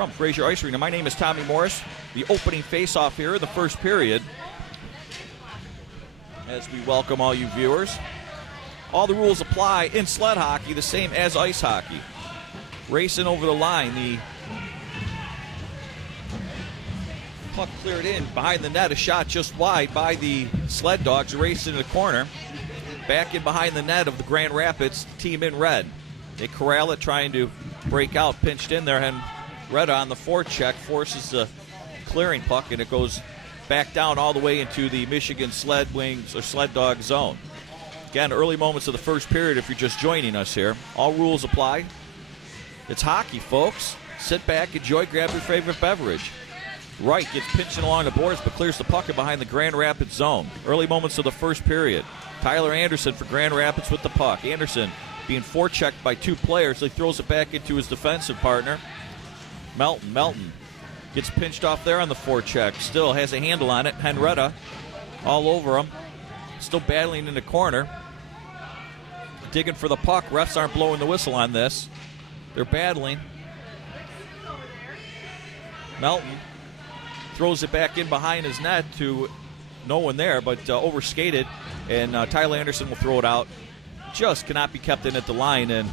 from Fraser Ice Arena. My name is Tommy Morris. The opening face-off here, the first period, as we welcome all you viewers. All the rules apply in sled hockey, the same as ice hockey. Racing over the line, the puck cleared in behind the net, a shot just wide by the Sled Dogs, racing in the corner. Back in behind the net of the Grand Rapids team in red. They corral it, trying to break out, pinched in there, and Reda on the forecheck forces the clearing puck, and it goes back down all the way into the Michigan Sled Wings or Sled Dog zone. Again, early moments of the first period if you're just joining us here. All rules apply. It's hockey, folks. Sit back, enjoy, grab your favorite beverage. Wright gets pinching along the boards but clears the puck behind the Grand Rapids zone. Early moments of the first period. Tyler Anderson for Grand Rapids with the puck. Anderson being forechecked by two players. He throws it back into his defensive partner, Melton. Melton gets pinched off there on the forecheck. Still has a handle on it. Henretta all over him. Still battling in the corner. Digging for the puck. Refs aren't blowing the whistle on this. They're battling. Melton throws it back in behind his net to no one there, but overskated, and Tyler Anderson will throw it out. Just cannot be kept in at the line, and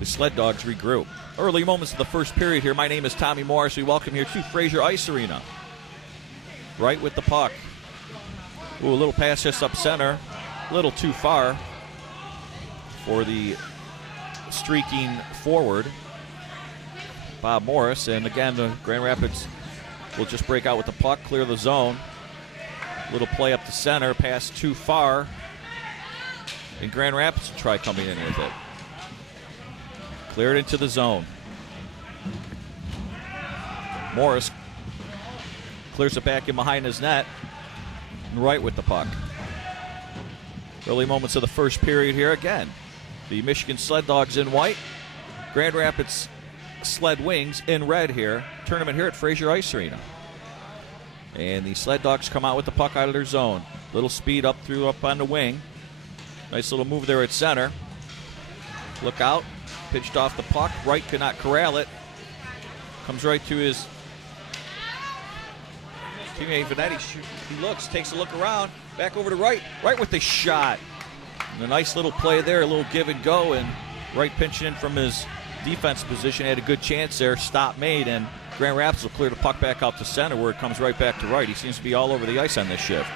the Sled Dogs regroup. Early moments of the first period here. My name is Tommy Morris. We welcome here to Fraser Ice Arena. Right with the puck. Ooh, a little pass just up center. A little too far for the streaking forward, Bob Morris. And again, the Grand Rapids will just break out with the puck, clear the zone. Little play up the center, pass too far. And Grand Rapids will try coming in with it. Cleared into the zone. Morris clears it back in behind his net. And right with the puck. Early moments of the first period here again. The Michigan Sled Dogs in white. Grand Rapids Sled Wings in red here. Tournament here at Fraser Ice Arena. And the Sled Dogs come out with the puck out of their zone. Little speed up on the wing. Nice little move there at center. Look out. Pitched off the puck. Wright could not corral it. Comes right to his teammate Vanetti. He looks, takes a look around. Back over to Wright. Wright with the shot. And a nice little play there. A little give and go. And Wright pinching in from his defense position. Had a good chance there. Stop made. And Grand Rapids will clear the puck back out to center where it comes right back to Wright. He seems to be all over the ice on this shift.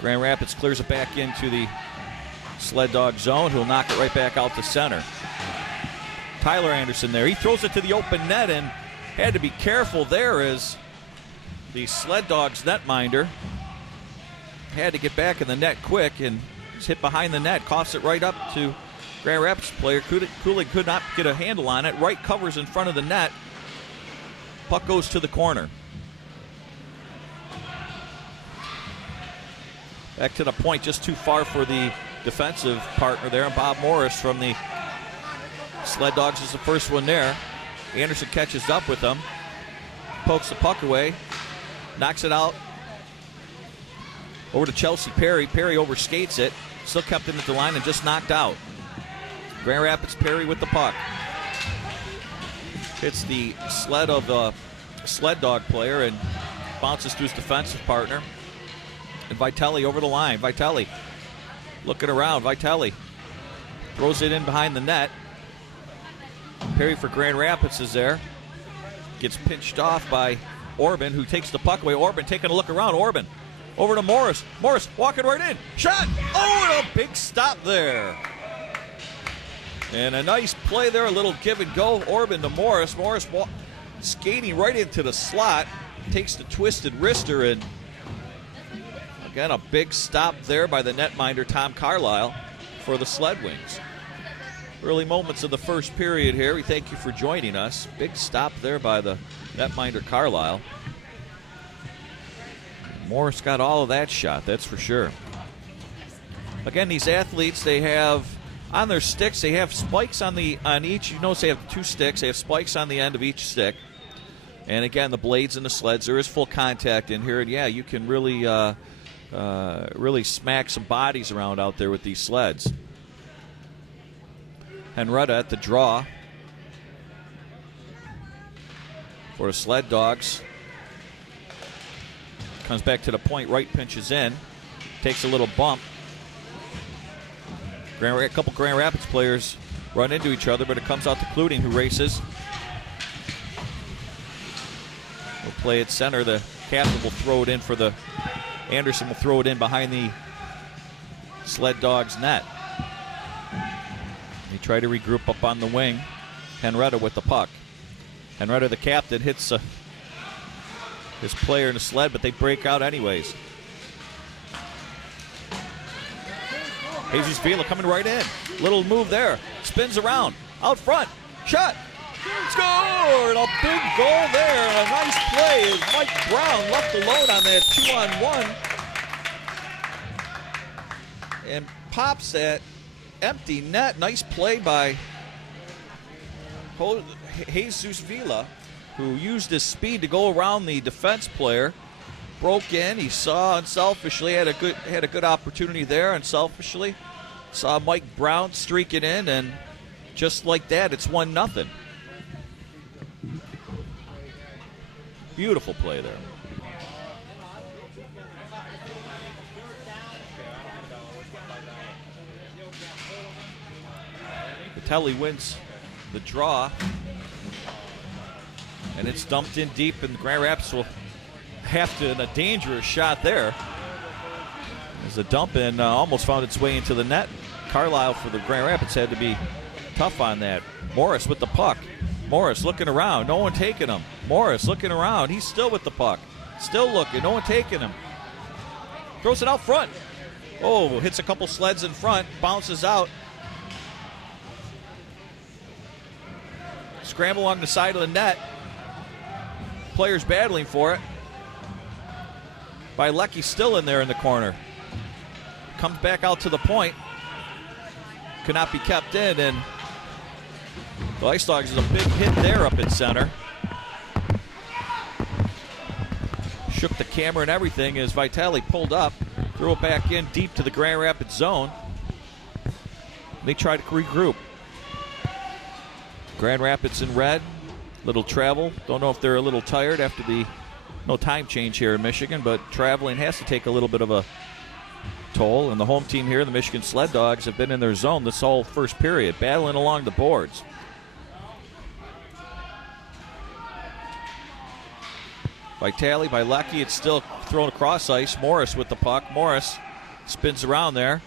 Grand Rapids clears it back into the Sled Dog zone. He'll knock it right back out to center. Tyler Anderson there. He throws it to the open net and had to be careful there as the Sled Dogs netminder had to get back in the net quick and was hit behind the net. Coughs it right up to Grand Rapids player. Cooling could not get a handle on it. Wright covers in front of the net. Puck goes to the corner. Back to the point, just too far for the defensive partner there. And Bob Morris from the Sled Dogs is the first one there. Anderson catches up with him. Pokes the puck away. Knocks it out. Over to Chelsea Perry. Perry overskates it. Still kept in at the line and just knocked out. Grand Rapids Perry with the puck. Hits the sled of a Sled Dog player and bounces to his defensive partner. And Vitelli over the line. Vitelli looking around. Vitelli throws it in behind the net. Perry for Grand Rapids is there. Gets pinched off by Orban, who takes the puck away. Orban taking a look around. Orban over to Morris. Morris walking right in. Shot! Oh, and a big stop there. And a nice play there. A little give and go. Orban to Morris. Morris skating right into the slot. Takes the twisted wrister and again, a big stop there by the netminder, Tom Carlisle, for the Sled Wings. Early moments of the first period here. We thank you for joining us. Big stop there by the netminder, Carlisle. Morris got all of that shot, that's for sure. Again, these athletes, they have on their sticks, they have spikes on each. You notice they have two sticks. They have spikes on the end of each stick. And again, the blades and the sleds, there is full contact in here. And yeah, you can really smack some bodies around out there with these sleds. Henretta at the draw. for the Sled Dogs. Comes back to the point, right pinches in. Takes a little bump. A couple Grand Rapids players run into each other, but it comes out to Cluting, who races. Will play at center. The captain will throw it in for the... Anderson will throw it in behind the Sled Dogs net. They try to regroup up on the wing. Henretta with the puck. Henretta, the captain, hits his player in the sled, but they break out anyways. Jesus Vila coming right in. Little move there. Spins around. Out front. Shot. Scored! A big goal there. A nice play as Mike Brown left alone on that 2-on-1. And pops that empty net. Nice play by Jesus Vila, who used his speed to go around the defense player. Broke in. He saw unselfishly, had a good opportunity there unselfishly. Saw Mike Brown streaking in, and just like that, it's 1-0. Beautiful play there. Vitelli wins the draw, and it's dumped in deep, and the Grand Rapids will have to, in a dangerous shot there. As the dump in almost found its way into the net. Carlisle for the Grand Rapids had to be tough on that. Morris with the puck. Morris looking around. No one taking him. Morris looking around. He's still with the puck. Still looking. No one taking him. Throws it out front. Oh, hits a couple sleds in front. Bounces out. Scramble along the side of the net. Players battling for it. Bilecki still in there in the corner. Comes back out to the point. Cannot be kept in, and the Ice Dogs is a big hit there up in center. Shook the camera and everything as Vitale pulled up, threw it back in deep to the Grand Rapids zone. They try to regroup. Grand Rapids in red, little travel. Don't know if they're a little tired after the no time change here in Michigan, but traveling has to take a little bit of a toll. And the home team here, the Michigan Sled Dogs, have been in their zone this whole first period, battling along the boards. Vitale, Bilecki, it's still thrown across ice. Morris with the puck. Morris spins around there,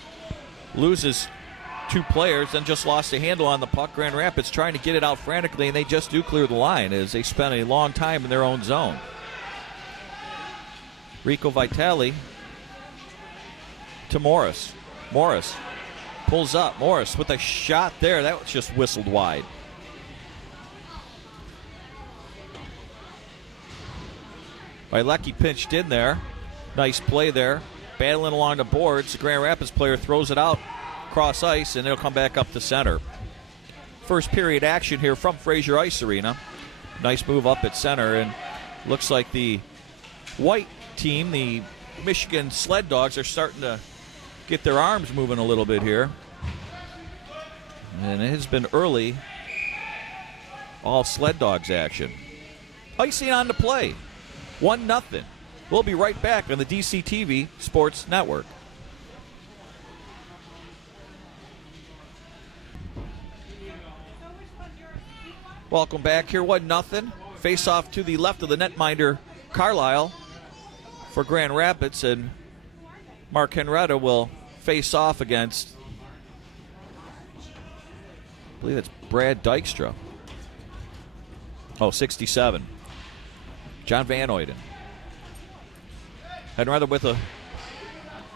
loses two players, then just lost a handle on the puck. Grand Rapids trying to get it out frantically, and they just do clear the line as they spent a long time in their own zone. Rico Vitale to Morris. Morris pulls up. Morris with a shot there. That was just whistled wide. Bilecki pinched in there. Nice play there. Battling along the boards. The Grand Rapids player throws it out across ice, and it'll come back up to center. First period action here from Fraser Ice Arena. Nice move up at center, and looks like the white team, the Michigan Sled Dogs, are starting to get their arms moving a little bit here. And it has been early all Sled Dogs action. Icing on the play. 1-0. We'll be right back on the DCTV Sports Network. Welcome back here. 1-0. Face off to the left of the netminder, Carlisle, for Grand Rapids, and Mark Henretta will face off against, I believe it's Brad Dykstra. 67. John Van Oyden. Henretta with a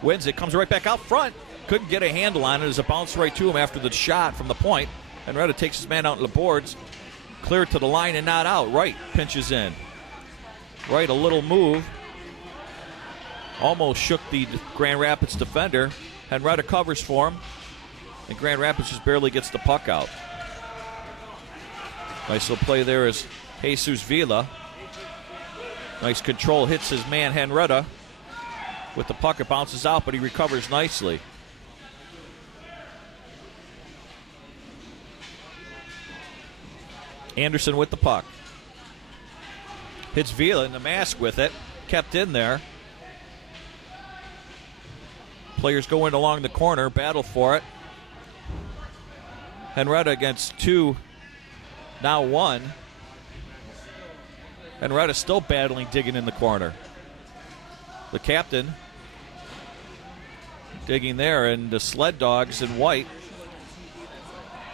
wins it, comes right back out front. Couldn't get a handle on it as it bounced right to him after the shot from the point. Henretta takes his man out on the boards. Clear to the line and not out. Right pinches in. Right, a little move. Almost shook the Grand Rapids defender. Henretta covers for him, and Grand Rapids just barely gets the puck out. Nice little play there as Jesus Vila. Nice control, hits his man Henretta with the puck. It bounces out, but he recovers nicely. Anderson with the puck. Hits Vila in the mask with it. Kept in there. Players go in along the corner, battle for it. Henretta against 2, now 1. Henretta still battling, digging in the corner. The captain digging there, and the Sled Dogs in white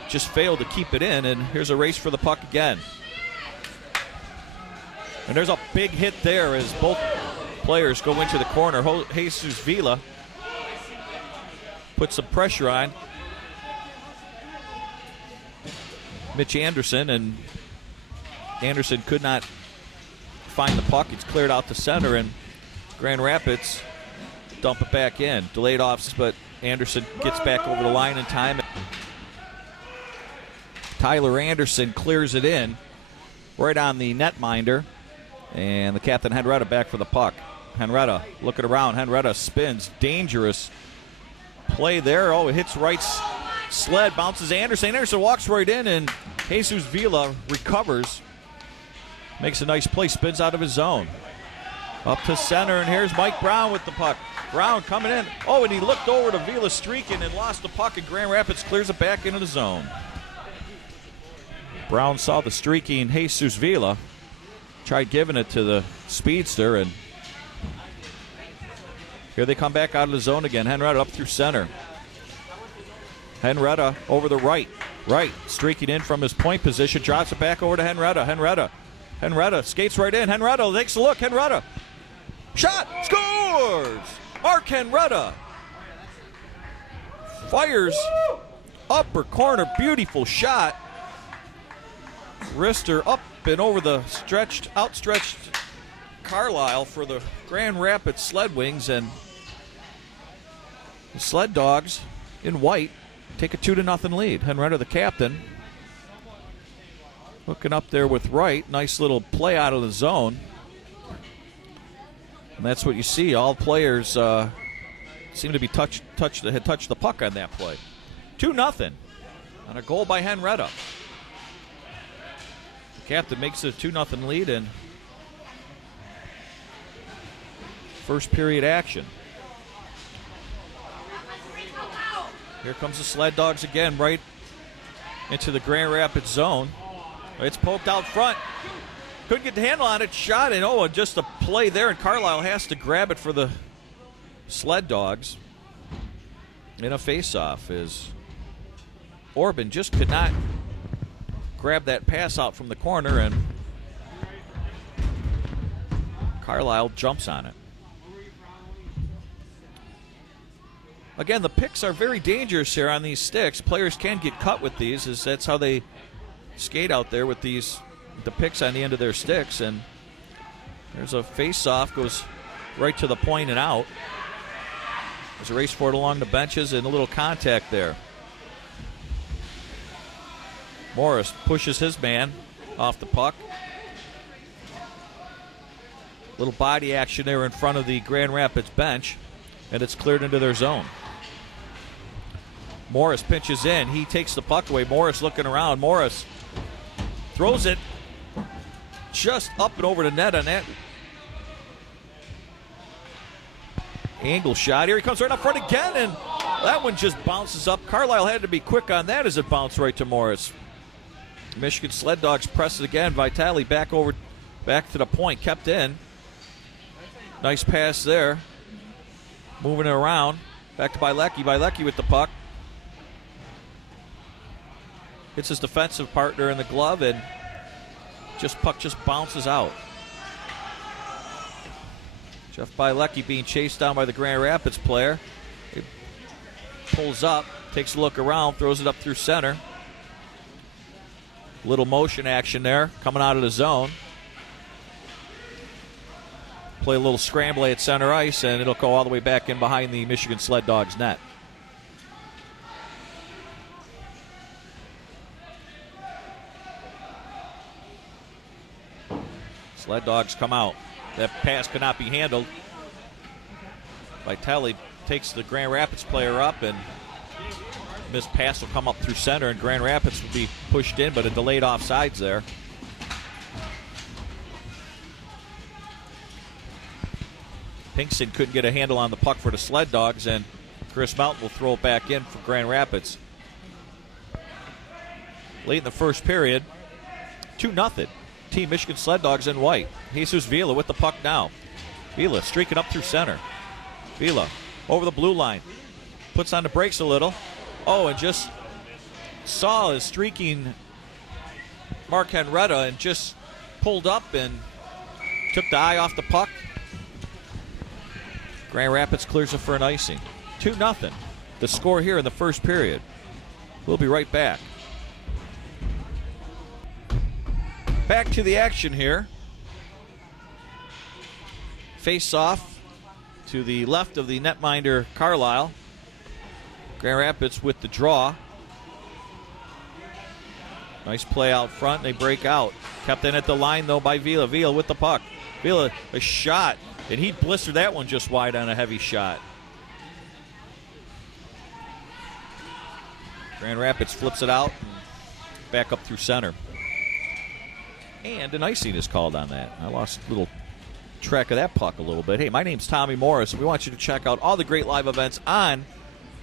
just failed to keep it in, and here's a race for the puck again. And there's a big hit there as both players go into the corner. Jesus Vila puts some pressure on Mitch Anderson, and Anderson could not find the puck. It's cleared out to center, and Grand Rapids dump it back in. Delayed off, but Anderson gets back over the line in time. Tyler Anderson clears it in right on the netminder, and the captain Henretta back for the puck. Henretta looking around. Henretta spins. Dangerous play there. Oh, it hits right sled, bounces Anderson. Anderson walks right in, and Jesus Vila recovers. Makes a nice play, spins out of his zone. Up to center, and here's Mike Brown with the puck. Brown coming in. Oh, and he looked over to Vila streaking and lost the puck, and Grand Rapids clears it back into the zone. Brown saw the streaking Jesus Vila, tried giving it to the speedster, and here they come back out of the zone again. Henretta up through center. Henretta over the right, streaking in from his point position, drops it back over to Henretta. Henretta skates right in. Henretta takes a look. Henretta. Shot. Scores. Mark Henretta. Fires upper corner. Beautiful shot. Wrister up and over the outstretched Carlisle for the Grand Rapids Sled Wings, and the Sled Dogs in white take a 2-0 lead. Henretta, the captain, hooking up there with Wright. Nice little play out of the zone. And that's what you see. All players seem to be touched the puck on that play. 2-0 on a goal by Henretta. The captain makes it a 2-0 lead in first period action. Here comes the Sled Dogs again, right into the Grand Rapids zone. It's poked out front. Couldn't get the handle on it. Shot, and just a play there, and Carlisle has to grab it for the Sled Dogs in a face-off, as Orban just could not grab that pass out from the corner, and Carlisle jumps on it. Again, the picks are very dangerous here on these sticks. Players can get cut with these, as that's how they skate out there with the picks on the end of their sticks. And there's a face-off, goes right to the point and out. There's a race for it along the benches and a little contact there. Morris pushes his man off the puck. Little body action there in front of the Grand Rapids bench, and it's cleared into their zone. Morris pinches in. He takes the puck away. Morris looking around. Morris throws it just up and over the net on that angle shot. Here he comes right up front again, and that one just bounces up. Carlisle had to be quick on that as it bounced right to Morris. Michigan Sled Dogs press it again. Vitale back to the point, kept in. Nice pass there. Moving it around. Back to Bilecki. Bilecki with the puck. Hits his defensive partner in the glove, and puck just bounces out. Jeff Bilecki being chased down by the Grand Rapids player. He pulls up, takes a look around, throws it up through center. Little motion action there coming out of the zone. Play a little scramble at center ice, and it'll go all the way back in behind the Michigan Sled Dogs net. Sled Dogs come out. That pass could not be handled. Vitale takes the Grand Rapids player up, and this pass will come up through center, and Grand Rapids will be pushed in, but a delayed offsides there. Pinkston couldn't get a handle on the puck for the Sled Dogs, and Chris Mountain will throw it back in for Grand Rapids. Late in the first period, 2-0. Team Michigan Sled Dogs in white. Jesus Vila with the puck now. Vila streaking up through center. Vila over the blue line. Puts on the brakes a little. Oh, and just saw his streaking Mark Henretta and just pulled up and took the eye off the puck. Grand Rapids clears it for an icing. 2-0. The score here in the first period. We'll be right back. Back to the action here. Face off to the left of the netminder Carlisle. Grand Rapids with the draw. Nice play out front. They break out. Kept in at the line, though, by Vila. Vila with the puck. Vila, a shot. And he blistered that one just wide on a heavy shot. Grand Rapids flips it out. And back up through center. And an icing is called on that. I lost a little track of that puck a little bit. Hey, my name's Tommy Morris, and we want you to check out all the great live events on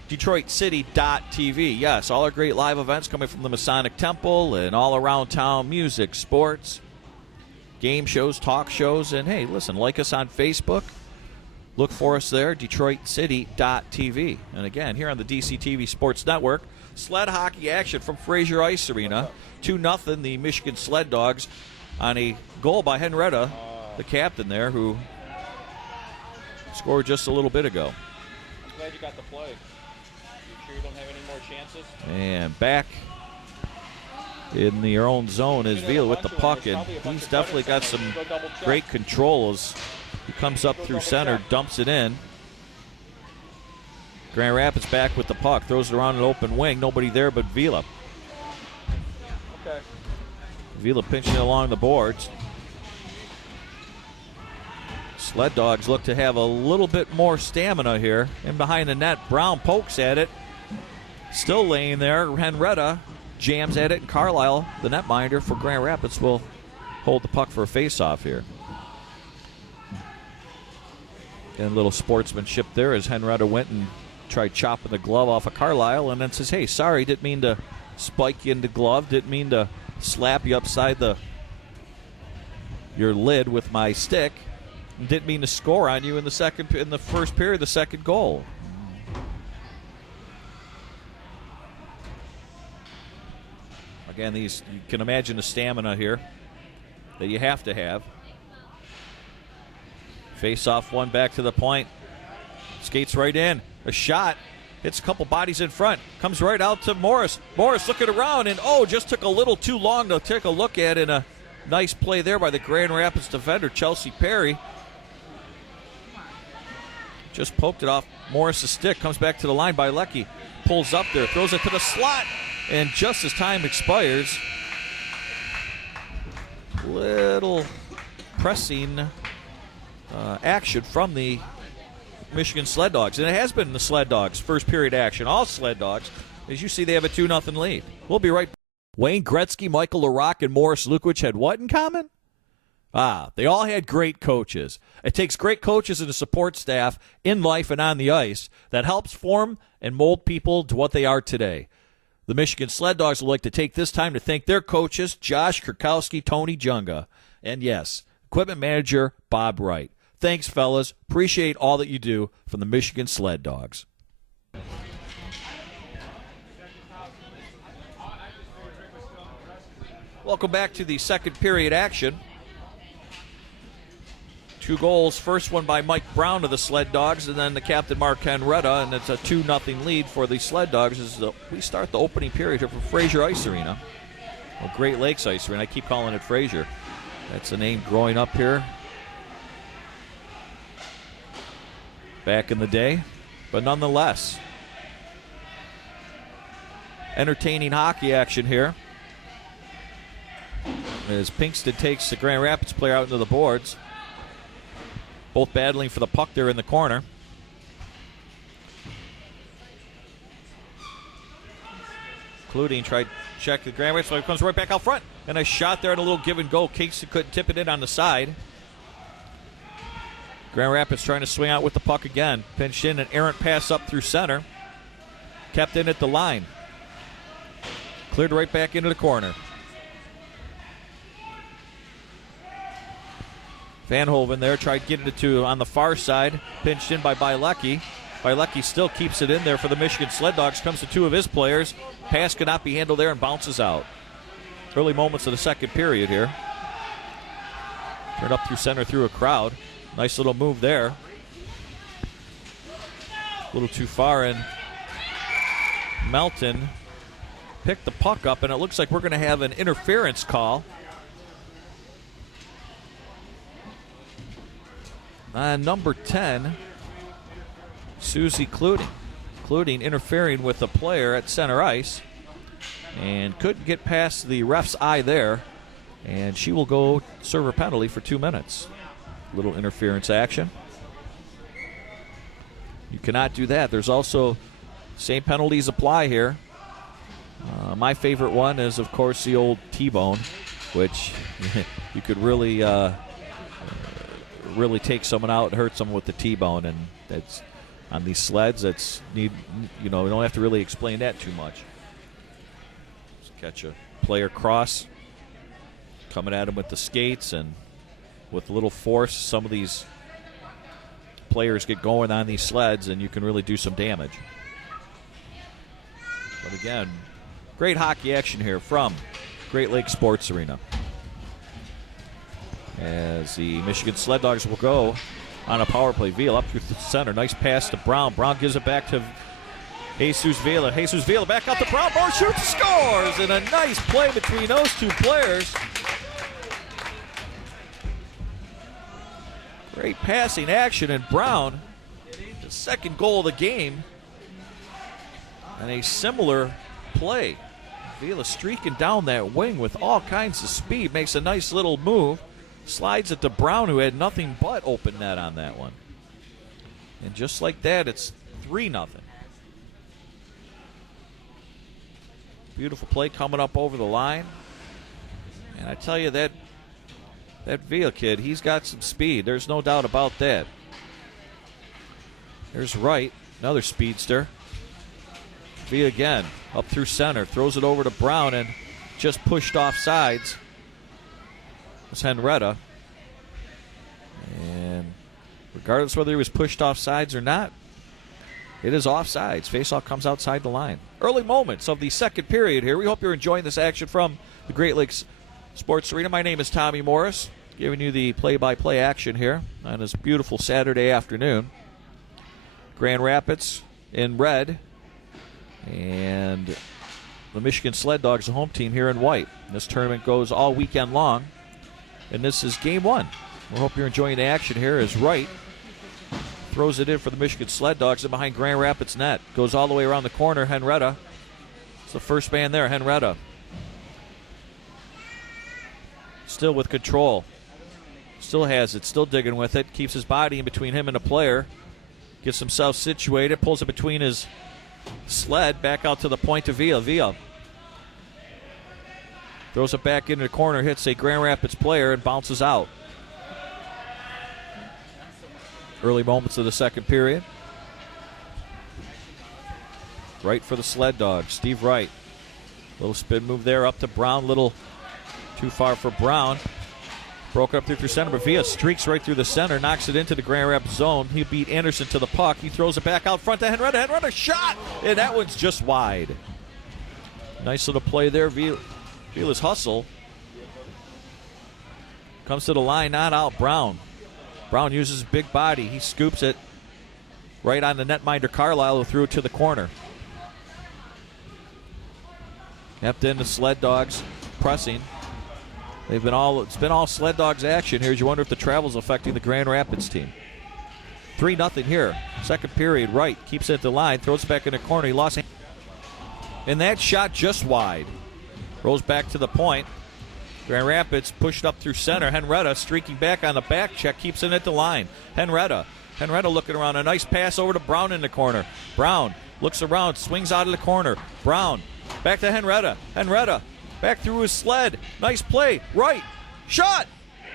DetroitCity.tv. Yes, all our great live events coming from the Masonic Temple and all around town, music, sports, game shows, talk shows. And hey, listen, like us on Facebook. Look for us there, DetroitCity.tv. And again, here on the DCTV Sports Network, sled hockey action from Fraser Ice Arena. 2-0, the Michigan Sled Dogs on a goal by Henretta, the captain there, who scored just a little bit ago. I'm glad you got the play. You sure you don't have any more chances? And back in their own zone is Vila with the puck, and he's definitely got some great control as he comes up through center, dumps it in. Grand Rapids back with the puck, throws it around an open wing, nobody there but Vila. Okay. Vila pinching it along the boards. Sled Dogs look to have a little bit more stamina here. In behind the net, Brown pokes at it. Still laying there. Henretta jams at it, and Carlisle, the netminder for Grand Rapids, will hold the puck for a face-off here. And a little sportsmanship there as Henretta went and tried chopping the glove off of Carlisle, and then says, hey, sorry, didn't mean to spike you in the glove, didn't mean to slap you upside your lid with my stick, didn't mean to score on you in the first period, the second goal. Again, you can imagine the stamina here that you have to have. Face off one back to the point. Skates right in. A shot. Hits a couple bodies in front. Comes right out to Morris. Morris looking around and, just took a little too long to take a look at, and a nice play there by the Grand Rapids defender, Chelsea Perry. Just poked it off Morris' stick. Comes back to the line by Lecky. Pulls up there. Throws it to the slot. And just as time expires, little pressing action from the Michigan Sled Dogs. And it has been the Sled Dogs' first period action. All Sled Dogs. As you see, they have a 2-0 lead. We'll be right back. Wayne Gretzky, Michael LaRocque, and Morris Lukowich had what in common? They all had great coaches. It takes great coaches and a support staff in life and on the ice that helps form and mold people to what they are today. The Michigan Sled Dogs would like to take this time to thank their coaches, Josh Kurkowski, Tony Junga, and yes, equipment manager Bob Wright. Thanks, fellas. Appreciate all that you do from the Michigan Sled Dogs. Welcome back to the second period action. 2 goals, first one by Mike Brown of the Sled Dogs, and then the captain Mark Henretta, and it's a 2-0 lead for the Sled Dogs as we start the opening period here from Fraser Ice Arena. Well, Great Lakes Ice Arena. I keep calling it Fraser. That's a name growing up here back in the day, but nonetheless, entertaining hockey action here as Pinkston takes the Grand Rapids player out into the boards. Both battling for the puck there in the corner. Cluding tried to check the Grand Rapids, so it comes right back out front. And a shot there and a little give and go. Kingston couldn't tip it in on the side. Grand Rapids trying to swing out with the puck again. Pinched in, an errant pass up through center. Kept in at the line. Cleared right back into the corner. Van Hoven there tried getting it to on the far side. Pinched in by Bielecki. Bielecki still keeps it in there for the Michigan Sled Dogs. Comes to two of his players. Pass cannot be handled there and bounces out. Early moments of the second period here. Turned up through center through a crowd. Nice little move there. A little too far, and Melton picked the puck up, and it looks like we're going to have an interference call on number 10, Susie Cluding. Cluding interfering with the player at center ice and couldn't get past the ref's eye there, and she will go serve a penalty for 2 minutes. Little interference action. You cannot do that. There's also same penalties apply here. My favorite one is, of course, the old T-bone, which you could really really take someone out and hurt someone with the T-bone, and that's on these sleds. That's we don't have to really explain that too much. Just catch a player cross, coming at him with the skates, and with a little force, some of these players get going on these sleds, and you can really do some damage. But again, great hockey action here from Great Lakes Sports Arena, as the Michigan Sled Dogs will go on a power play. Vila up through the center. Nice pass to Brown. Brown gives it back to Jesus Vila. Jesus Vila back out to Brown. Brown shoots, scores! And a nice play between those two players. Great passing action, and Brown, the second goal of the game, and a similar play. Vila streaking down that wing with all kinds of speed. Makes a nice little move. Slides it to Brown, who had nothing but open net on that one. And just like that, it's 3-0. Beautiful play coming up over the line. And I tell you, that Vila kid, he's got some speed. There's no doubt about that. There's Wright, another speedster. Vila again, up through center. Throws it over to Brown and just pushed off sides. It's Henretta. And regardless whether he was pushed off sides or not, it is offsides. Faceoff comes outside the line. Early moments of the second period here. We hope you're enjoying this action from the Great Lakes Sports Arena. My name is Tommy Morris, giving you the play-by-play action here on this beautiful Saturday afternoon. Grand Rapids in red, and the Michigan Sled Dogs, the home team, here in white. This tournament goes all weekend long, and this is game one. We hope you're enjoying the action here as Wright throws it in for the Michigan Sled Dogs and behind Grand Rapids net. Goes all the way around the corner. Henretta. It's the first man there, Henretta. Still with control. Still has it. Still digging with it. Keeps his body in between him and the player. Gets himself situated. Pulls it between his sled. Back out to the point to Villa. Villa throws it back into the corner. Hits a Grand Rapids player and bounces out. Early moments of the second period. Wright for the Sled Dogs. Steve Wright. Little spin move there up to Brown. Little too far for Brown. Broke up through center, but Villa streaks right through the center, knocks it into the Grand Rapids zone. He beat Anderson to the puck. He throws it back out front to Henretta. Henretta shot, and that one's just wide. Nice little play there. Villa's hustle. Comes to the line, not out. Brown. Brown uses his big body. He scoops it right on the netminder Carlisle, who threw it to the corner. Kept in the Sled Dogs pressing. It's been all Sled Dogs action here. You wonder if the travel's affecting the Grand Rapids team. 3-0 here. Second period. Wright keeps it at the line, throws it back in the corner. He lost, and that shot just wide. Rolls back to the point. Grand Rapids pushed up through center. Henretta streaking back on the back check, keeps it at the line. Henretta looking around. A nice pass over to Brown in the corner. Brown looks around, swings out of the corner. Brown back to Henretta. Henretta back through his sled. Nice play. Right. Shot.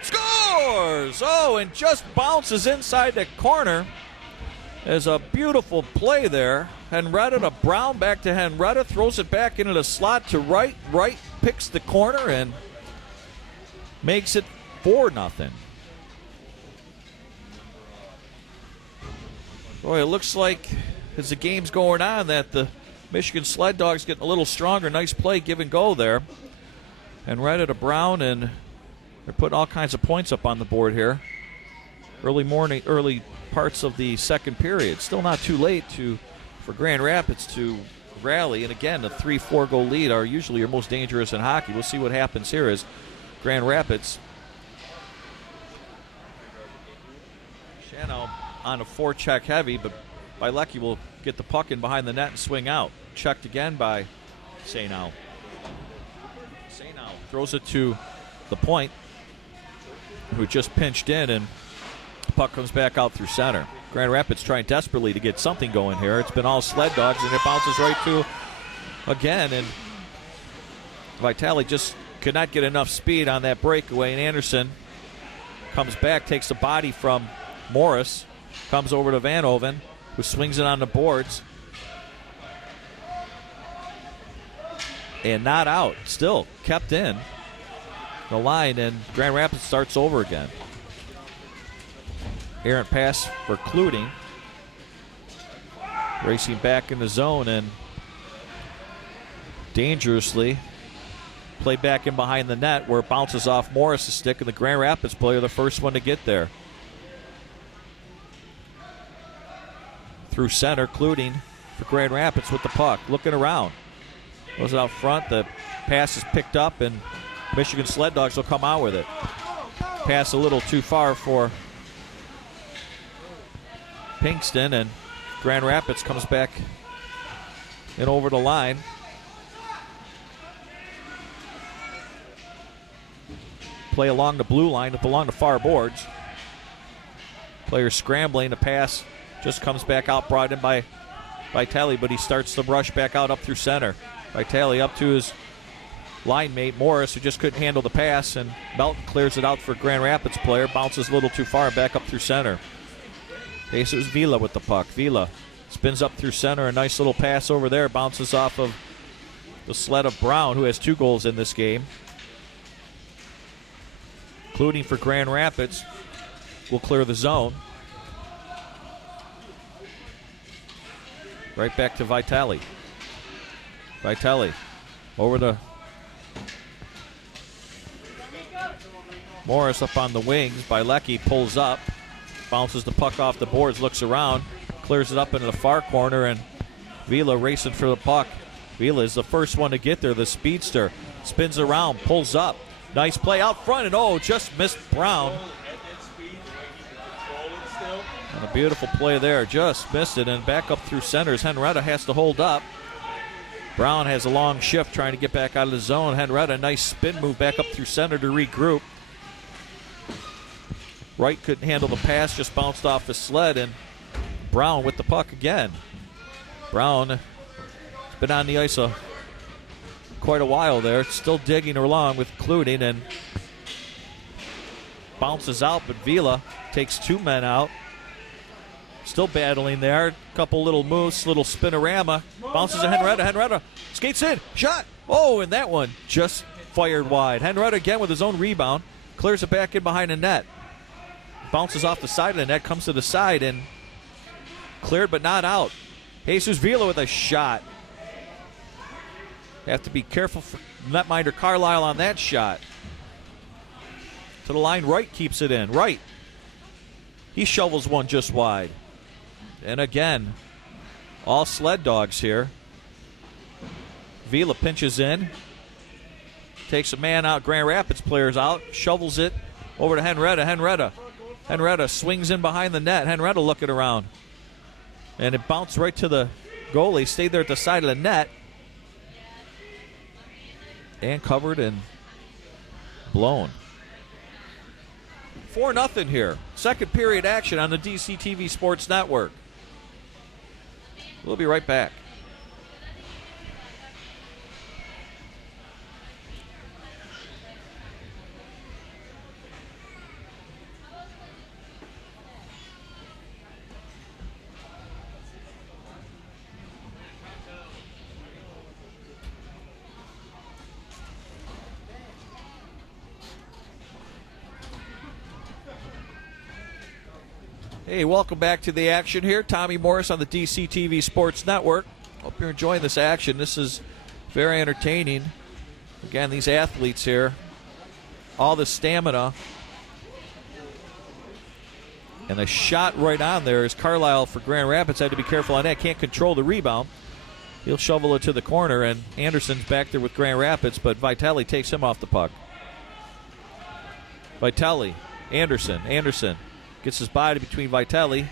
Score! scores! Oh, and just bounces inside the corner. There's a beautiful play there. Henretta to Brown, back to Henretta, throws it back into the slot to Wright. Wright picks the corner and makes it 4-0. Boy, it looks like as the game's going on that the Michigan Sled Dogs getting a little stronger. Nice play, give and go there. Henretta to Brown, and they're putting all kinds of points up on the board here. Early parts of the second period. Still not too late for Grand Rapids to rally. And again, a 3-4 goal lead are usually your most dangerous in hockey. We'll see what happens here as Grand Rapids. Shanow on a forecheck heavy, but Bilecki will get the puck in behind the net and swing out. Checked again by Saynow. Saynow throws it to the point, who just pinched in, and the puck comes back out through center. Grand Rapids trying desperately to get something going here. It's been all Sled Dogs, and it bounces right to again, and Vitale just could not get enough speed on that breakaway, and Anderson comes back, takes the body from Morris, comes over to Van Hoven, who swings it on the boards. And not out, still kept in the line, and Grand Rapids starts over again. Errant pass for Cluting. Racing back in the zone and dangerously played back in behind the net where it bounces off Morris' stick, and the Grand Rapids player the first one to get there. Through center, Cluting for Grand Rapids with the puck, looking around. Goes out front, the pass is picked up, and Michigan Sled Dogs will come out with it. Pass a little too far for Pinkston, and Grand Rapids comes back and over the line. Play along the blue line, up along the far boards. Player scrambling, the pass just comes back out, brought in by Vitale, but he starts the rush back out up through center. Vitale up to his line mate Morris, who just couldn't handle the pass, and Melton clears it out for Grand Rapids player, bounces a little too far, back up through center. Jesus Vila with the puck. Vila spins up through center, a nice little pass over there, bounces off of the sled of Brown, who has 2 goals in this game. Including for Grand Rapids, will clear the zone. Right back to Vitale. Vitale over to Morris up on the wings. Bilecki pulls up, bounces the puck off the boards, looks around, clears it up into the far corner, and Vila racing for the puck. Vila is the first one to get there, the speedster. Spins around, pulls up. Nice play out front, and just missed Brown. And a beautiful play there, just missed it, and back up through centers. Henretta has to hold up. Brown has a long shift trying to get back out of the zone. Henretta, nice spin move back up through center to regroup. Wright couldn't handle the pass, just bounced off the sled, and Brown with the puck again. Brown has been on the ice quite a while there, still digging along with Cluting, and bounces out, but Vila takes 2 men out. Still battling there. A couple little moves, little spinorama. Bounces to Henretta. Henretta skates in. Shot. Oh, and that one just fired wide. Henretta again with his own rebound. Clears it back in behind the net. Bounces off the side of the net. Comes to the side and cleared but not out. Jesus Vila with a shot. Have to be careful for netminder Carlisle on that shot. To the line, Wright keeps it in. Wright. He shovels one just wide. And again, all Sled Dogs here. Vila pinches in. Takes a man out, Grand Rapids players out. Shovels it over to Henretta. Henretta swings in behind the net. Henretta looking around. And it bounced right to the goalie. Stayed there at the side of the net. And covered and blown. 4-0 here. Second period action on the DCTV Sports Network. We'll be right back. Hey, welcome back to the action here. Tommy Morris on the DCTV Sports Network. Hope you're enjoying this action. This is very entertaining. Again, these athletes here, all the stamina. And a shot right on there as Carlisle for Grand Rapids had to be careful on that. Can't control the rebound. He'll shovel it to the corner, and Anderson's back there with Grand Rapids, but Vitale takes him off the puck. Vitale, Anderson gets his body between Vitale.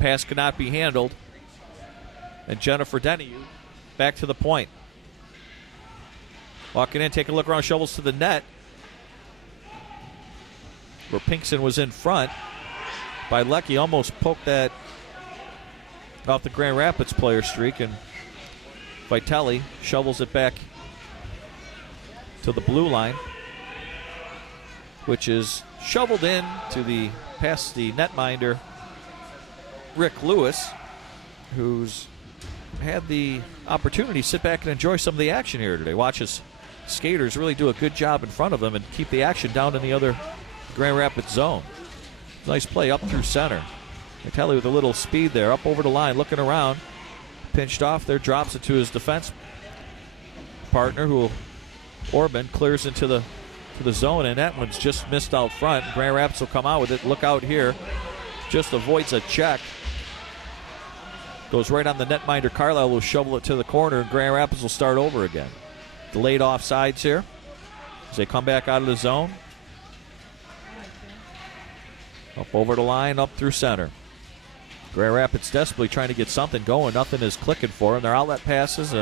Pass cannot be handled. And Jennifer Dennehy back to the point. Walking in, take a look around, shovels to the net. Where Pinkson was in front. By Lecky, almost poked that off the Grand Rapids player streak. And Vitale shovels it back to the blue line, which is shoveled in to the past the netminder Rick Lewis, who's had the opportunity to sit back and enjoy some of the action here today. Watch his skaters really do a good job in front of him and keep the action down in the other Grand Rapids zone. Nice play up through center. Vitale with a little speed there, up over the line, looking around. Pinched off there, drops it to his defense partner, who Orban clears into the zone, and that one's just missed out front. Grand Rapids will come out with it. Look out here. Just avoids a check. Goes right on the netminder. Carlisle will shovel it to the corner, and Grand Rapids will start over again. Delayed offsides here as they come back out of the zone. Up over the line, up through center. Grand Rapids desperately trying to get something going. Nothing is clicking for them. Their outlet passes,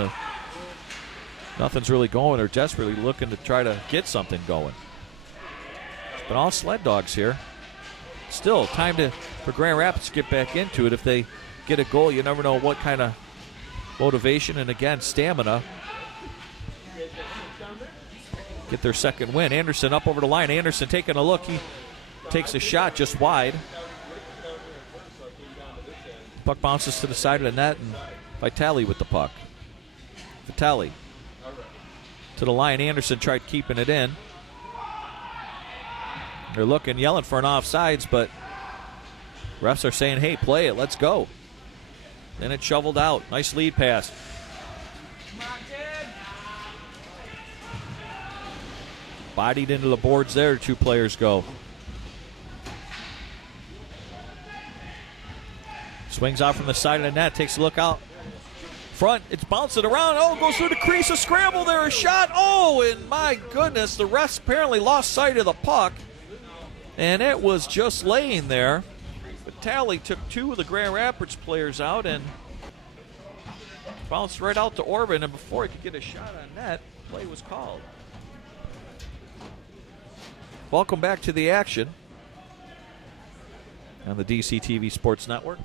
nothing's really going. They're desperately looking to try to get something going. But all sled dogs here. Still, time for Grand Rapids to get back into it. If they get a goal, you never know what kind of motivation and, again, stamina. Get their second win. Anderson up over the line. Anderson taking a look. He takes a shot just wide. Puck bounces to the side of the net, and Vitale with the puck. Vitale to the line. Anderson tried keeping it in. They're looking, yelling for an offsides, but refs are saying, hey, play it, let's go. Then it's shoveled out. Nice lead pass. Bodied into the boards there, two players go. Swings out from the side of the net, takes a look out front. It's bouncing around. Oh, goes through the crease. A scramble there, a shot. Oh, and my goodness, the refs apparently lost sight of the puck. And it was just laying there. Vitale took two of the Grand Rapids players out and bounced right out to Orban. And before he could get a shot on net, play was called. Welcome back to the action on the DCTV Sports Network.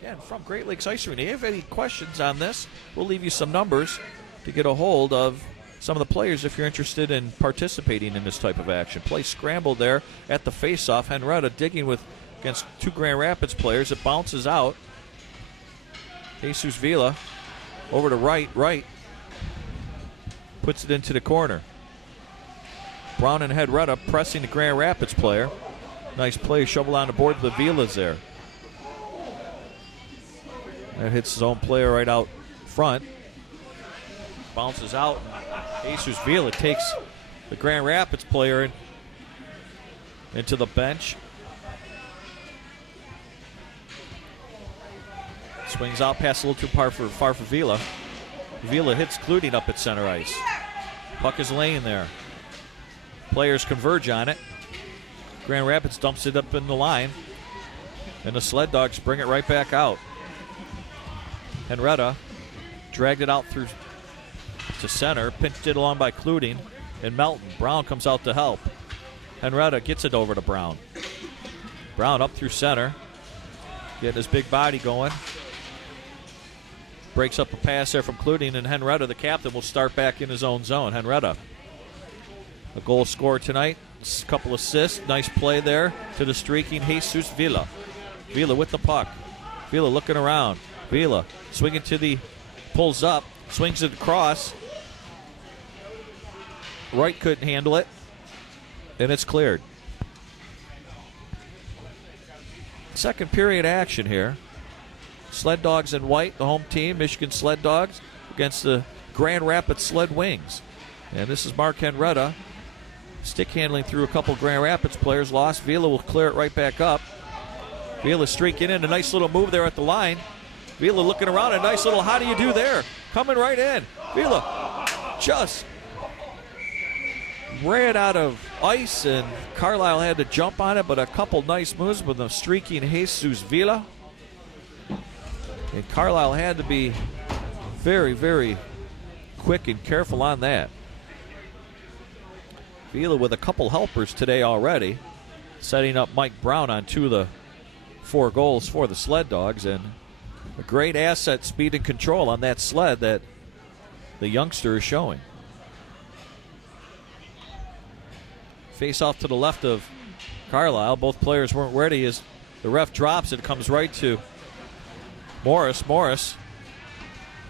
Again, from Great Lakes Ice Arena. If you have any questions on this, we'll leave you some numbers to get a hold of some of the players if you're interested in participating in this type of action. Play scrambled there at the face-off. Henrietta digging against two Grand Rapids players. It bounces out. Jesus Vila over to right. Puts it into the corner. Brown and Henrietta pressing the Grand Rapids player. Nice play, shovel on the board. The Vila's there. That hits his own player right out front. Bounces out. Jesus Vila takes the Grand Rapids player into the bench. Swings out, pass a little too far for Vila. Vila hits Cluding up at center ice. Puck is laying there. Players converge on it. Grand Rapids dumps it up in the line. And the sled dogs bring it right back out. Henrietta dragged it out through to center, pinched it along by Cluding and Melton. Brown comes out to help. Henrietta gets it over to Brown. Brown up through center, getting his big body going. Breaks up a pass there from Cluding, and Henrietta, the captain, will start back in his own zone. Henrietta, a goal scorer tonight, a couple assists, nice play there to the streaking Jesus Vila. Vila with the puck. Vila looking around. Vila swinging pulls up, swings it across. Wright couldn't handle it, and it's cleared. Second period action here. Sled Dogs in white, the home team, Michigan Sled Dogs, against the Grand Rapids Sled Wings. And this is Mark Henretta. Stick handling through a couple Grand Rapids players. Lost. Vila will clear it right back up. Vila streaking in. A nice little move there at the line. Vila looking around. A nice little how do you do there? Coming right in. Vila just ran out of ice, and Carlisle had to jump on it, but a couple nice moves with the streaking Jesus Vila. And Carlisle had to be very, very quick and careful on that. Vila with a couple helpers today already, setting up Mike Brown on 2 of the 4 goals for the Sled Dogs, and a great asset, speed and control on that sled that the youngster is showing. Face off to the left of Carlisle. Both players weren't ready as the ref drops it. Comes right to Morris. Morris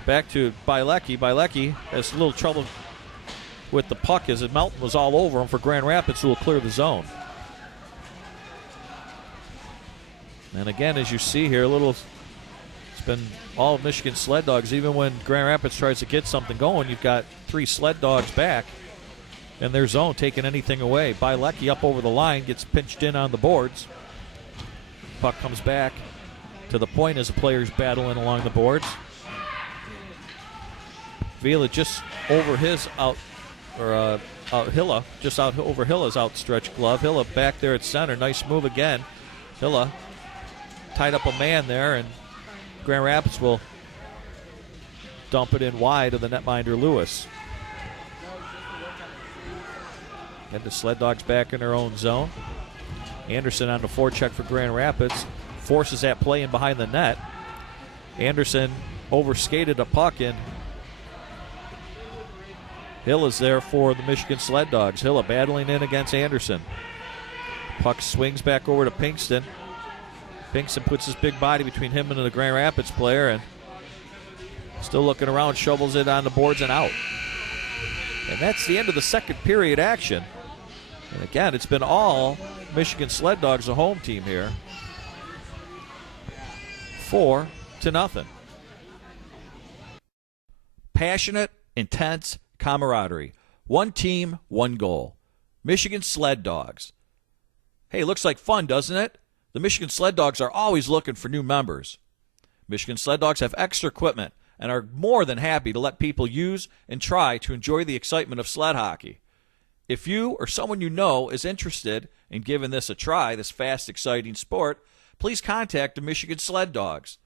back to Bielecki. Bielecki has a little trouble with the puck as Melton was all over him for Grand Rapids, who will clear the zone. And again, as you see here, it's been all Michigan Sled Dogs. Even when Grand Rapids tries to get something going, you've got 3 Sled Dogs back in their zone, taking anything away. Bielecki up over the line, gets pinched in on the boards. Puck comes back to the point as the players battling along the boards. Vila just over his Hilla, just out over Hilla's outstretched glove. Hilla back there at center. Nice move again. Hilla tied up a man there, and Grand Rapids will dump it in wide of the netminder Lewis. And the Sled Dogs back in their own zone. Anderson on the forecheck for Grand Rapids. Forces that play in behind the net. Anderson overskated a puck, and Hill is there for the Michigan Sled Dogs. Hilla battling in against Anderson. Puck swings back over to Pinkston. Pinkston puts his big body between him and the Grand Rapids player, and still looking around, shovels it on the boards and out. And that's the end of the second period action. And again, it's been all Michigan Sled Dogs, the home team here. 4-0. Passionate, intense camaraderie. One team, one goal. Michigan Sled Dogs. Hey, looks like fun, doesn't it? The Michigan Sled Dogs are always looking for new members. Michigan Sled Dogs have extra equipment and are more than happy to let people use and try to enjoy the excitement of sled hockey. If you or someone you know is interested in giving this a try, this fast, exciting sport, please contact the Michigan Sled Dogs.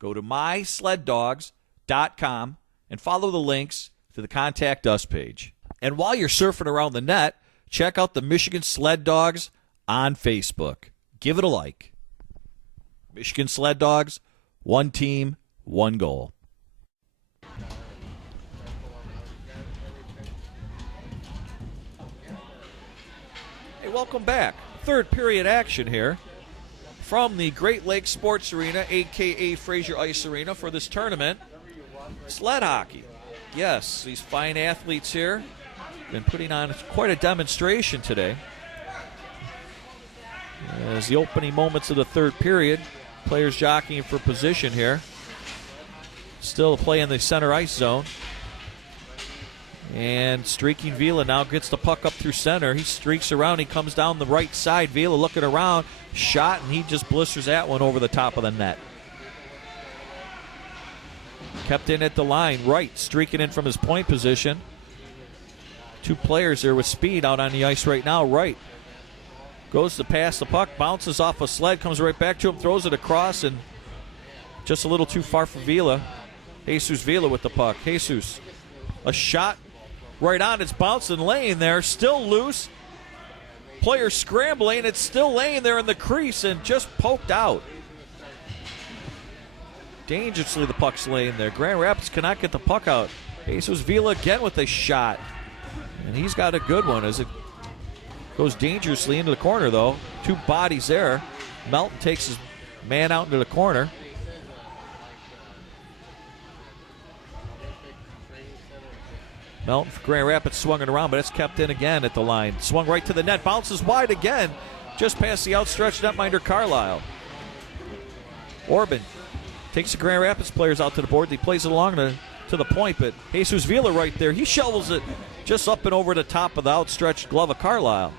Go to mysleddogs.com and follow the links to the Contact Us page. And while you're surfing around the net, check out the Michigan Sled Dogs on Facebook. Give it a like. Michigan Sled Dogs, one team, one goal. Hey, welcome back. Third period action here from the Great Lakes Sports Arena, a.k.a. Fraser Ice Arena, for this tournament. Sled hockey. Yes, these fine athletes here been putting on quite a demonstration today. As the opening moments of the third period, players jockeying for position here. Still a play in the center ice zone. And streaking Vila now gets the puck up through center. He streaks around. He comes down the right side. Vila looking around. Shot, and he just blisters that one over the top of the net. Kept in at the line. Wright streaking in from his point position. 2 players there with speed out on the ice right now. Wright goes to pass the puck, bounces off a sled, comes right back to him, throws it across, and just a little too far for Vila. Jesus Vila with the puck. Jesus, a shot right on. It's bouncing, laying there, still loose. Player scrambling. It's still laying there in the crease and just poked out. Dangerously, the puck's laying there. Grand Rapids cannot get the puck out. Jesus Vila again with a shot. And he's got a good one as it goes dangerously into the corner, though. 2 bodies there. Melton takes his man out into the corner. Melton for Grand Rapids swung it around, but it's kept in again at the line. Swung right to the net, bounces wide again, just past the outstretched netminder Carlisle. Orban takes the Grand Rapids players out to the board. He plays it along to the point, but Jesus Vila right there, he shovels it just up and over the top of the outstretched glove of Carlisle.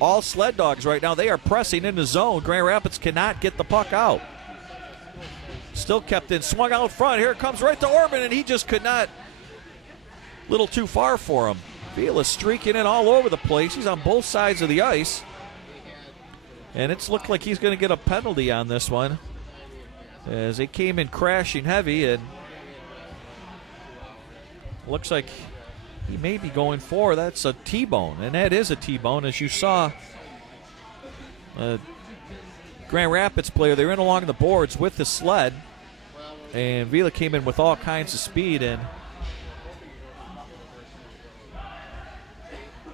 All sled dogs right now, they are pressing in the zone. Grand Rapids cannot get the puck out. Still kept in, swung out front. Here it comes right to Orban, and he just could not. Little too far for him. Vila streaking in all over the place. He's on both sides of the ice. And it's looked like he's going to get a penalty on this one, as they came in crashing heavy, and looks like he may be going for, that's a T-bone, and that is a T-bone. As you saw, Grand Rapids player, they were in along the boards with the sled, and Vila came in with all kinds of speed, and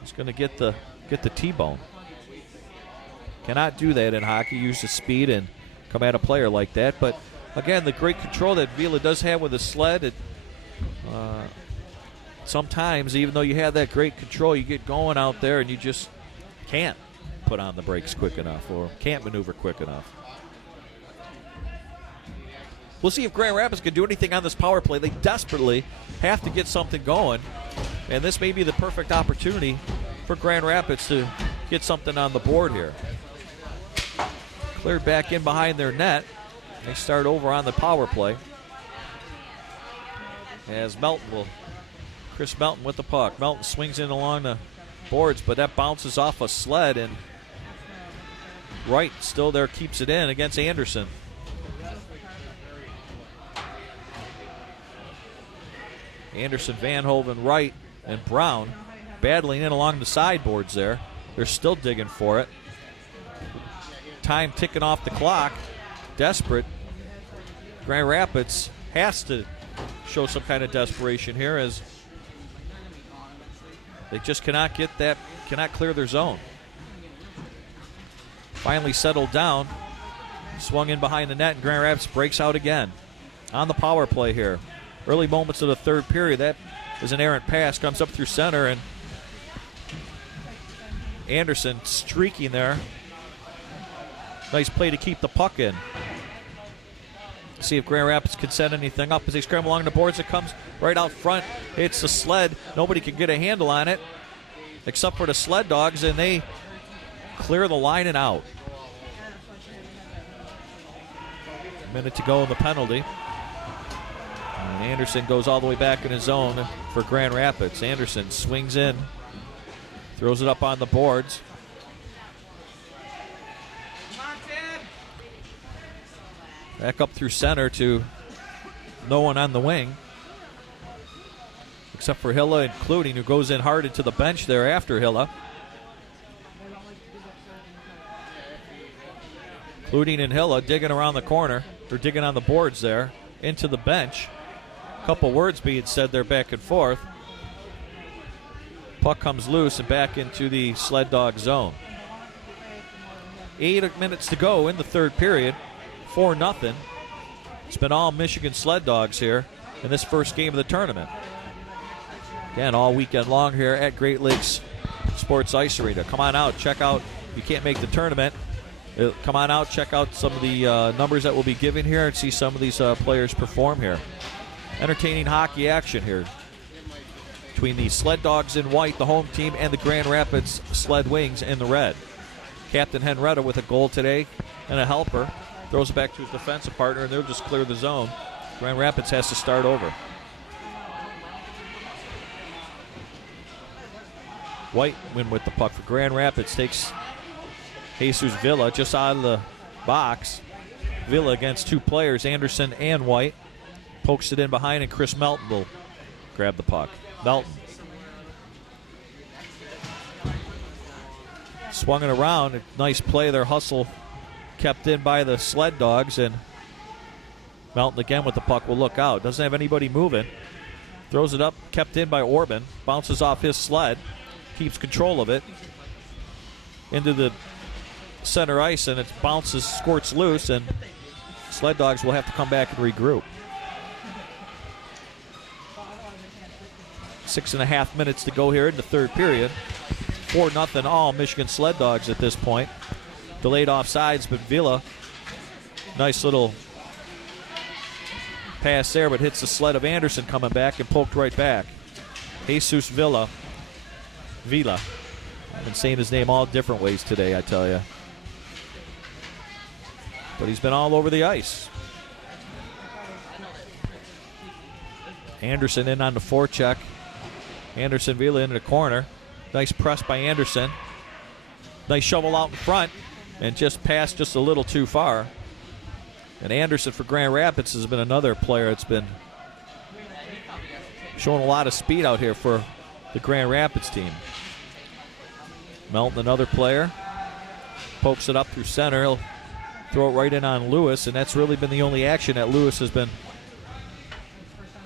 he's going to get the T-bone. Cannot do that in hockey, use the speed and come at a player like that. But again, the great control that Vila does have with the sled, sometimes even though you have that great control, you get going out there and you just can't put on the brakes quick enough or can't maneuver quick enough. We'll see if Grand Rapids can do anything on this power play. They desperately have to get something going, and this may be the perfect opportunity for Grand Rapids to get something on the board here. Cleared back in behind their net. They start over on the power play. As Chris Melton with the puck. Melton swings in along the boards, but that bounces off a sled, and Wright still there, keeps it in against Anderson. Anderson, Vanhoven, Wright, and Brown battling in along the sideboards there. They're still digging for it. Time ticking off the clock. Desperate. Grand Rapids has to show some kind of desperation here, as they just cannot clear their zone. Finally settled down. Swung in behind the net, and Grand Rapids breaks out again. On the power play here. Early moments of the third period. That is an errant pass. Comes up through center, and Anderson streaking there. Nice play to keep the puck in. See if Grand Rapids can set anything up as they scramble along the boards. It comes right out front. It's the sled. Nobody can get a handle on it except for the sled dogs, and they clear the line and out. A minute to go in the penalty. And Anderson goes all the way back in his zone for Grand Rapids. Anderson swings in, throws it up on the boards. Back up through center to no one on the wing, except for Hilla and Cluting, who goes in hard into the bench there after Hilla. Cluting and Hilla digging around the corner, or digging on the boards there, into the bench. A couple words being said there back and forth. Puck comes loose and back into the sled dog zone. 8 minutes to go in the third period. 4-0. It's been all Michigan sled dogs here in this first game of the tournament. Again, all weekend long here at Great Lakes Sports Ice Arena. Come on out, check out. If you can't make the tournament, come on out, check out some of the numbers that we'll be giving here and see some of these players perform here. Entertaining hockey action here between the sled dogs in white, the home team, and the Grand Rapids Sled Wings in the red. Captain Henretta with a goal today and a helper. Throws it back to his defensive partner, and they'll just clear the zone. Grand Rapids has to start over. White win with the puck for Grand Rapids. Takes Jesus Villa just out of the box. Villa against two players, Anderson and White. Pokes it in behind, and Chris Melton will grab the puck. Melton. Swung it around. A nice play there. Hustle kept in by the sled dogs, and Melton again with the puck will look out. Doesn't have anybody moving. Throws it up, kept in by Orban. Bounces off his sled. Keeps control of it. Into the center ice, and it bounces, squirts loose, and sled dogs will have to come back and regroup. 6.5 minutes to go here in the third period. 4-0 all Michigan sled dogs at this point. Delayed offsides, but Villa Nice little pass there, but hits the sled of Anderson coming back and poked right back. Jesus Villa. I've been saying his name all different ways today, I tell you. But he's been all over the ice. Anderson in on the forecheck. Anderson Villa into the corner. Nice press by Anderson. Nice shovel out in front and just passed just a little too far. And Anderson for Grand Rapids has been another player that's been showing a lot of speed out here for the Grand Rapids team. Melton, another player, pokes it up through center. He'll throw it right in on Lewis, and that's really been the only action that Lewis has been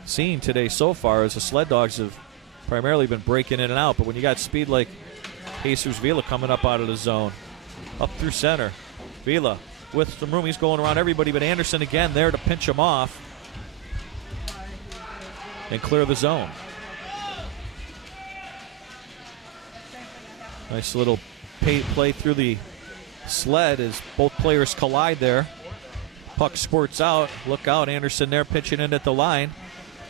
seeing today so far, as the Sled Dogs have primarily been breaking in and out. But when you got speed like Jesus Villa coming up out of the zone, up through center, Villa with some room, he's going around everybody, but Anderson again there to pinch him off and clear the zone. Nice little play through the sled as both players collide there. Puck squirts out. Look out, Anderson there pitching in at the line.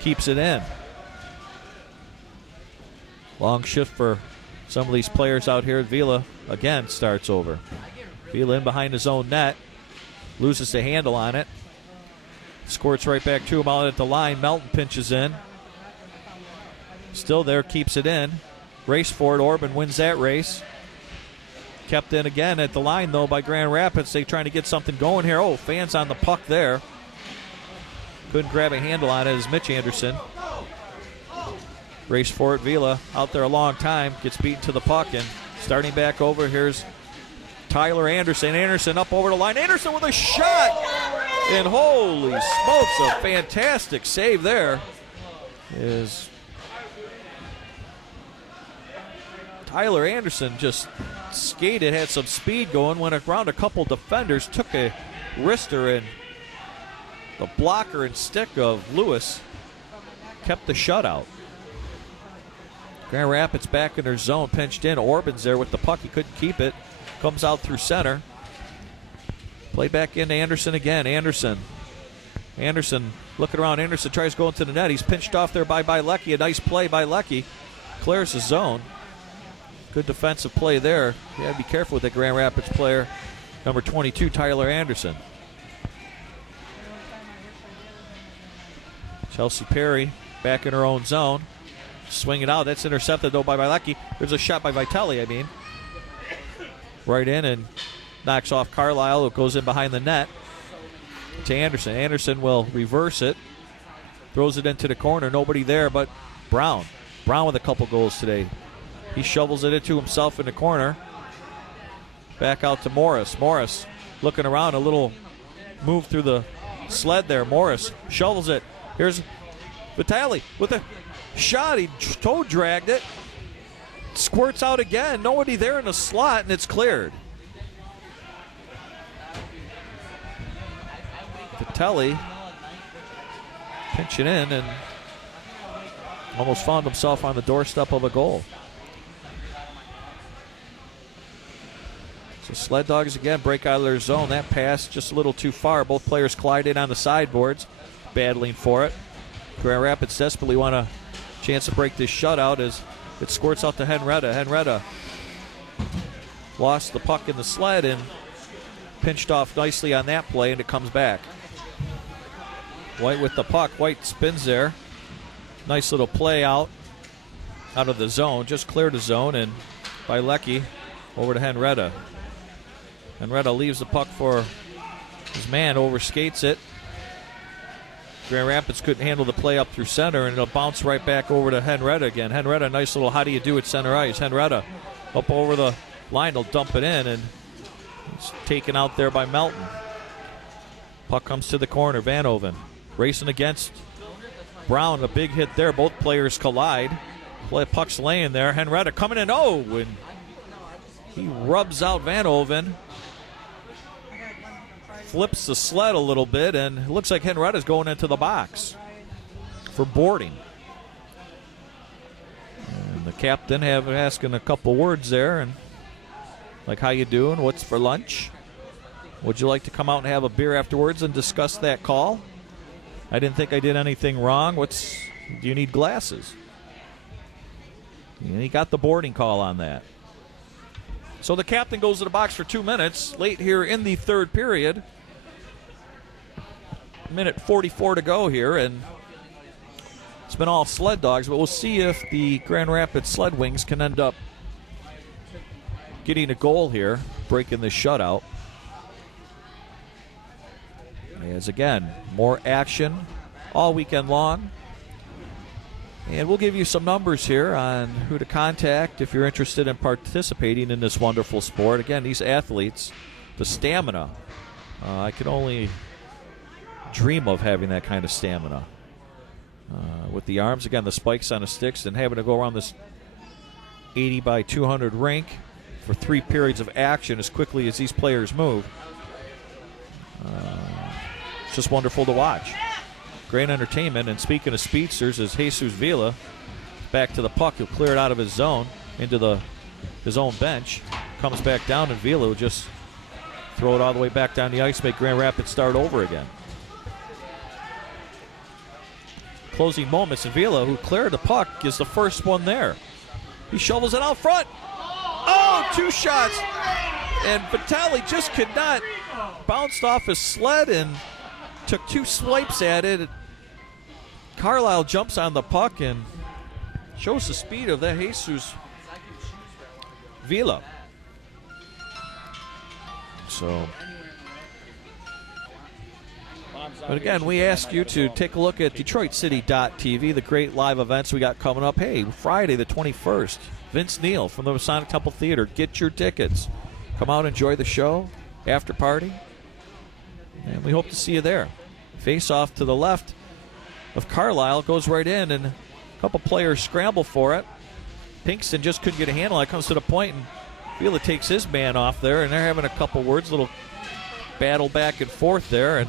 Keeps it in. Long shift for some of these players out here. Vila again starts over. Vila in behind his own net. Loses the handle on it. Squirts right back to him out at the line. Melton pinches in. Still there, keeps it in. Race for it. Orban wins that race. Kept in again at the line, though, by Grand Rapids. They trying to get something going here. Oh, fans on the puck there. Couldn't grab a handle on it as Mitch Anderson. Race for it. Vila out there a long time. Gets beaten to the puck, and starting back over, here's Tyler Anderson. Anderson up over the line. Anderson with a shot. And holy smokes, a fantastic save there. Is Tyler Anderson just skated, had some speed going, went around a couple defenders, took a wrister, and the blocker and stick of Lewis kept the shutout. Grand Rapids back in their zone, pinched in. Orban's there with the puck. He couldn't keep it. Comes out through center. Play back into Anderson again. Anderson looking around. Anderson tries going to the net. He's pinched off there by Lecky. A nice play by Lecky. Clears the zone. Good defensive play there. You got to be careful with that Grand Rapids player, number 22, Tyler Anderson. Chelsea Perry back in her own zone. Swing it out. That's intercepted, though, by Lecky. There's a shot by Vitale, Right in and knocks off Carlisle. It goes in behind the net to Anderson. Anderson will reverse it. Throws it into the corner. Nobody there but Brown. Brown with a couple goals today. He shovels it into himself in the corner. Back out to Morris. Morris looking around. A little move through the sled there. Morris shovels it. Here's Vitale with a shot. He toe dragged it. Squirts out again. Nobody there in the slot, and it's cleared. Vitale pinching in and almost found himself on the doorstep of a goal. So Sled Dogs again break out of their zone. That pass just a little too far. Both players collide in on the sideboards, battling for it. Grand Rapids desperately want a chance to break this shutout as it squirts out to Henretta. Henretta lost the puck in the sled and pinched off nicely on that play, and it comes back. White with the puck. White spins there. Nice little play out of the zone. Just cleared the zone, and by Lecky over to Henretta. Henretta leaves the puck for his man, overskates it. Grand Rapids couldn't handle the play up through center, and it'll bounce right back over to Henretta again. Henretta, nice little how do you do at center ice. Henretta up over the line, they'll dump it in, and it's taken out there by Melton. Puck comes to the corner. Vanhoven racing against Brown. A big hit there. Both players collide. Puck's laying there. Henretta coming in. Oh, and he rubs out Vanhoven. Flips the sled a little bit, and it looks like Henretta's going into the box for boarding. And the captain asking a couple words there, and like, how you doing? What's for lunch? Would you like to come out and have a beer afterwards and discuss that call? I didn't think I did anything wrong. Do you need glasses? And he got the boarding call on that. So the captain goes to the box for 2 minutes. Late here in the third period. Minute 44 to go here, and it's been all Sled Dogs, but we'll see if the Grand Rapids Sled Wings can end up getting a goal here, breaking this shutout. As again, more action all weekend long. And we'll give you some numbers here on who to contact if you're interested in participating in this wonderful sport. Again, these athletes, the stamina, I could only dream of having that kind of stamina. With the arms, again, the spikes on the sticks, and having to go around this 80 by 200 rink for 3 periods of action as quickly as these players move. It's just wonderful to watch. Great entertainment. And speaking of speedsters, as Jesus Vila back to the puck, he'll clear it out of his zone into his own bench. Comes back down, and Vila will just throw it all the way back down the ice, make Grand Rapids start over again. Closing moments, and Vila, who cleared the puck, is the first one there. He shovels it out front. Oh, 2 shots. And Vitali just could not. Bounced off his sled and took 2 swipes at it. Carlisle jumps on the puck and shows the speed of that Jesus Vila. So, but again, we ask you to take a look at DetroitCity.tv, the great live events we got coming up. Hey, Friday the 21st, Vince Neil from the Masonic Temple Theater. Get your tickets. Come out, enjoy the show, after party, and we hope to see you there. Face off to the left of Carlisle, goes right in, and a couple players scramble for it. Pinkston just couldn't get a handle on it. Comes to the point, and Vila takes his man off there, and they're having a couple words, little battle back and forth there, and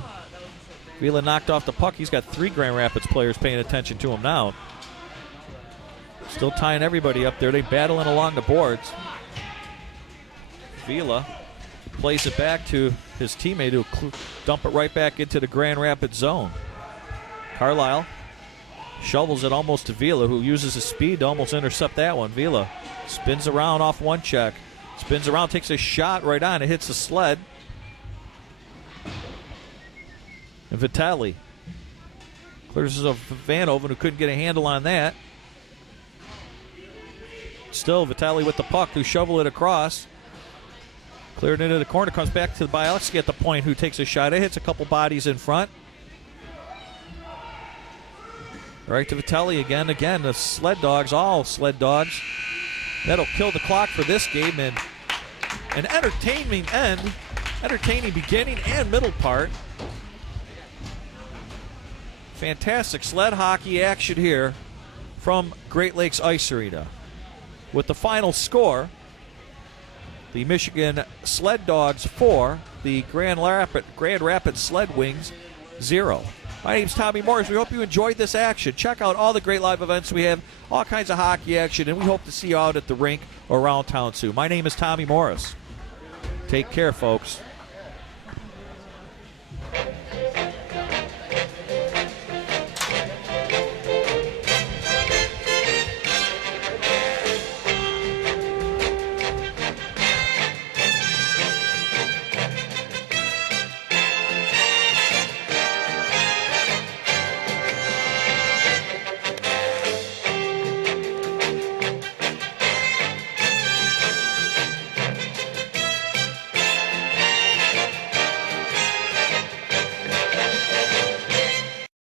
Vila knocked off the puck. He's got 3 Grand Rapids players paying attention to him now. Still tying everybody up there. They battling along the boards. Vila plays it back to his teammate, who'll dump it right back into the Grand Rapids zone. Carlisle shovels it almost to Vila, who uses his speed to almost intercept that one. Vila spins around off one check. Spins around, takes a shot right on. It hits the sled. And Vitali clears of Vanoven, who couldn't get a handle on that. Still Vitali with the puck, who shovel it across. Cleared into the corner, comes back to Bielski at the point, who takes a shot. It hits a couple bodies in front. Right to Vitali again. Again, the Sled Dogs, all Sled Dogs. That'll kill the clock for this game. And an entertaining end, entertaining beginning and middle part. Fantastic sled hockey action here from Great Lakes Ice Arena. With the final score, the Michigan Sled Dogs 4, the Grand Rapids Sled Wings 0. My name's Tommy Morris. We hope you enjoyed this action. Check out all the great live events we have, all kinds of hockey action, and we hope to see you out at the rink or around town soon. My name is Tommy Morris. Take care, folks.